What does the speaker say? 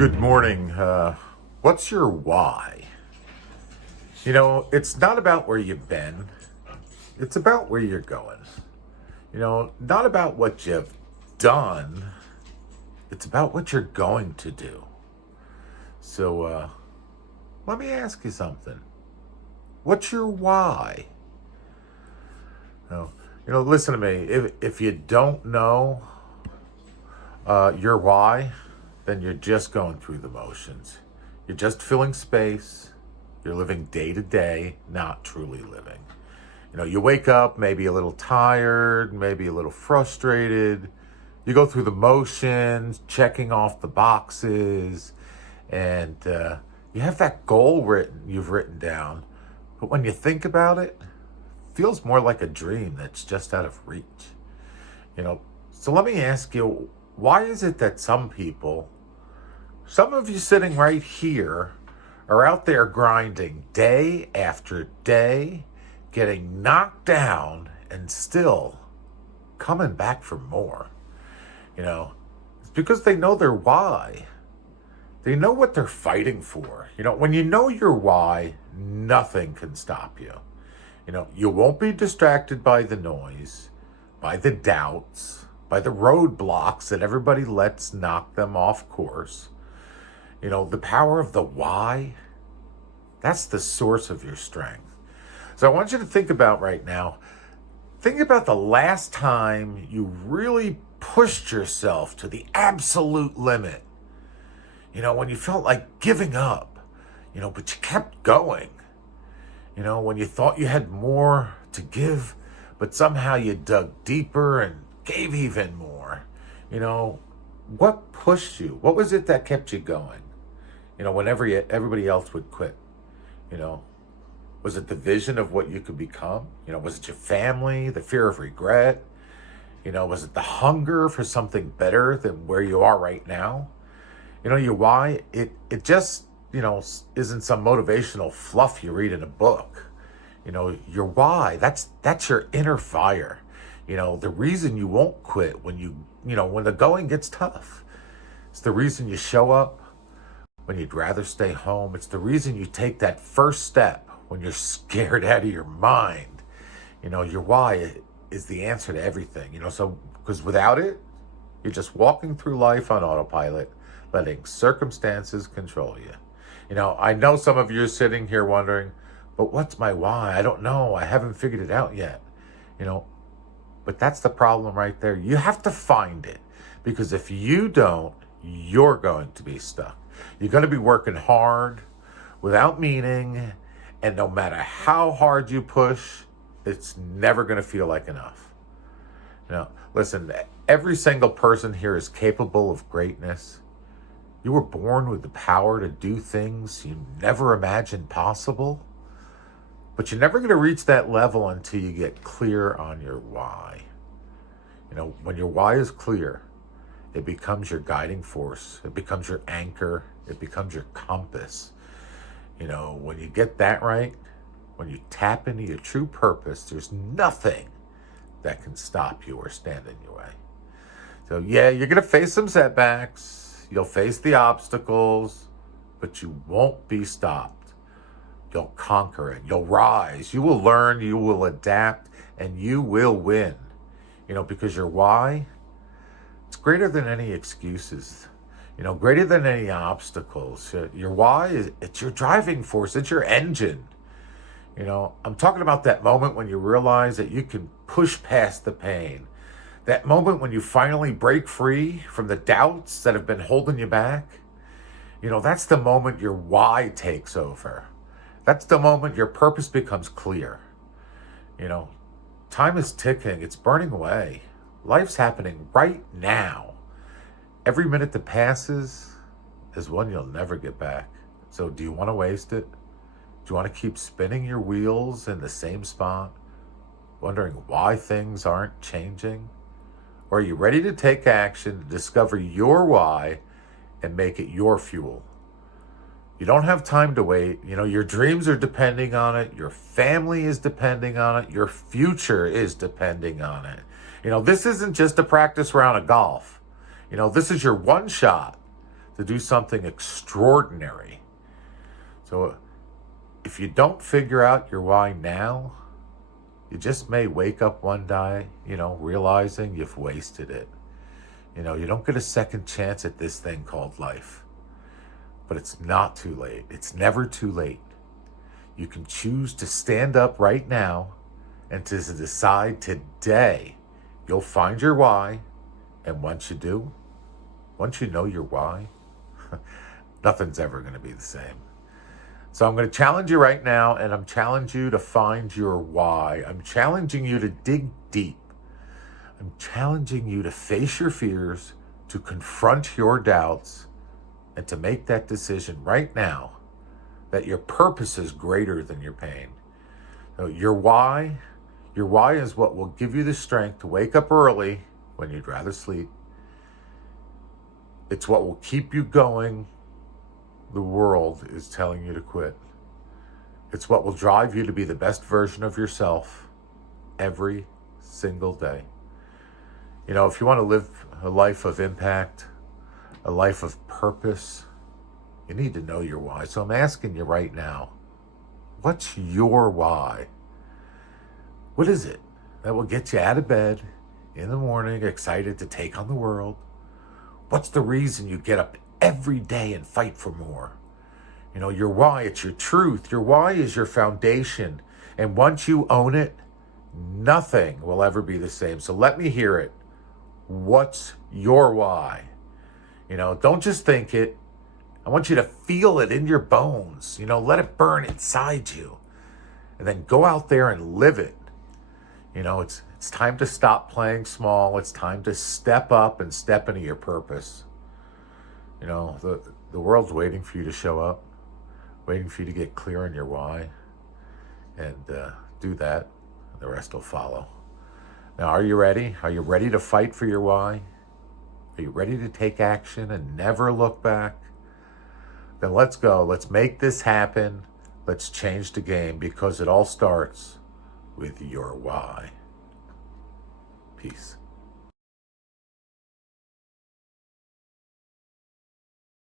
Good morning. What's your why? It's not about where you've been. It's about where you're going. Not about what you've done. It's about what you're going to do. So, let me ask you something. What's your why? Listen to me. If you don't know your why, then you're just going through the motions. You're just filling space. You're living day to day, not truly living. You wake up maybe a little tired, maybe a little frustrated. You go through the motions, checking off the boxes, and you have that goal you've written down. But when you think about it, it feels more like a dream that's just out of reach. So let me ask you, why is it that some of you sitting right here, are out there grinding day after day, getting knocked down, and still coming back for more? It's because they know their why. They know what they're fighting for. When you know your why, nothing can stop you. You won't be distracted by the noise, by the doubts, by the roadblocks that everybody lets knock them off course. The power of the why, that's the source of your strength. So I want you to think about right now, think about the last time you really pushed yourself to the absolute limit. When you felt like giving up, but you kept going. When you thought you had more to give, but somehow you dug deeper and gave even more. What pushed you? What was it that kept you going? Whenever everybody else would quit, was it the vision of what you could become? Was it your family, the fear of regret? Was it the hunger for something better than where you are right now? Your why, it just, isn't some motivational fluff you read in a book. Your why, that's your inner fire. The reason you won't quit when the going gets tough. It's the reason you show up when you'd rather stay home. It's the reason you take that first step when you're scared out of your mind. Your why is the answer to everything. So because without it, you're just walking through life on autopilot, letting circumstances control you. I know some of you are sitting here wondering, but what's my why? I don't know. I haven't figured it out yet. But that's the problem right there. You have to find it, because if you don't, you're going to be stuck. You're going to be working hard without meaning, and no matter how hard you push, it's never going to feel like enough. Listen, every single person here is capable of greatness. You were born with the power to do things you never imagined possible, but you're never going to reach that level until you get clear on your why. When your why is clear, it becomes your guiding force. It becomes your anchor. It becomes your compass. When you get that right, when you tap into your true purpose, there's nothing that can stop you or stand in your way. So yeah, you're going to face some setbacks. You'll face the obstacles, but you won't be stopped. You'll conquer it. You'll rise. You will learn. You will adapt, and you will win. Because your why, it's greater than any excuses, greater than any obstacles. Your why it's your driving force. It's your engine. I'm talking about that moment when you realize that you can push past the pain. That moment when you finally break free from the doubts that have been holding you back. That's the moment your why takes over. That's the moment your purpose becomes clear. Time is ticking. It's burning away. Life's happening right now. Every minute that passes is one you'll never get back. So do you want to waste it? Do you want to keep spinning your wheels in the same spot, wondering why things aren't changing? Or are you ready to take action, to discover your why, and make it your fuel? You don't have time to wait. Your dreams are depending on it. Your family is depending on it. Your future is depending on it. This isn't just a practice round of golf. This is your one shot to do something extraordinary. So if you don't figure out your why now, you just may wake up one day, realizing you've wasted it. You don't get a second chance at this thing called life. But it's not too late. It's never too late. You can choose to stand up right now and to decide today you'll find your why. And once you do, once you know your why, nothing's ever going to be the same. So I'm going to challenge you right now, and I'm challenging you to find your why. I'm challenging you to dig deep. I'm challenging you to face your fears, to confront your doubts, and to make that decision right now that your purpose is greater than your pain. So your why is what will give you the strength to wake up early when you'd rather sleep. It's what will keep you going. The world is telling you to quit. It's what will drive you to be the best version of yourself every single day. If you want to live a life of impact, a life of purpose, you need to know your why. So I'm asking you right now, what's your why? What is it that will get you out of bed in the morning, excited to take on the world? What's the reason you get up every day and fight for more? Your why, it's your truth. Your why is your foundation. And once you own it, nothing will ever be the same. So let me hear it. What's your why? Don't just think it. I want you to feel it in your bones. Let it burn inside you. And then go out there and live it. It's time to stop playing small. It's time to step up and step into your purpose. The world's waiting for you to show up, waiting for you to get clear on your why, and do that. The rest will follow. Now, are you ready? Are you ready to fight for your why? Are you ready to take action and never look back? Then let's go. Let's make this happen. Let's change the game, because it all starts with your why. Peace.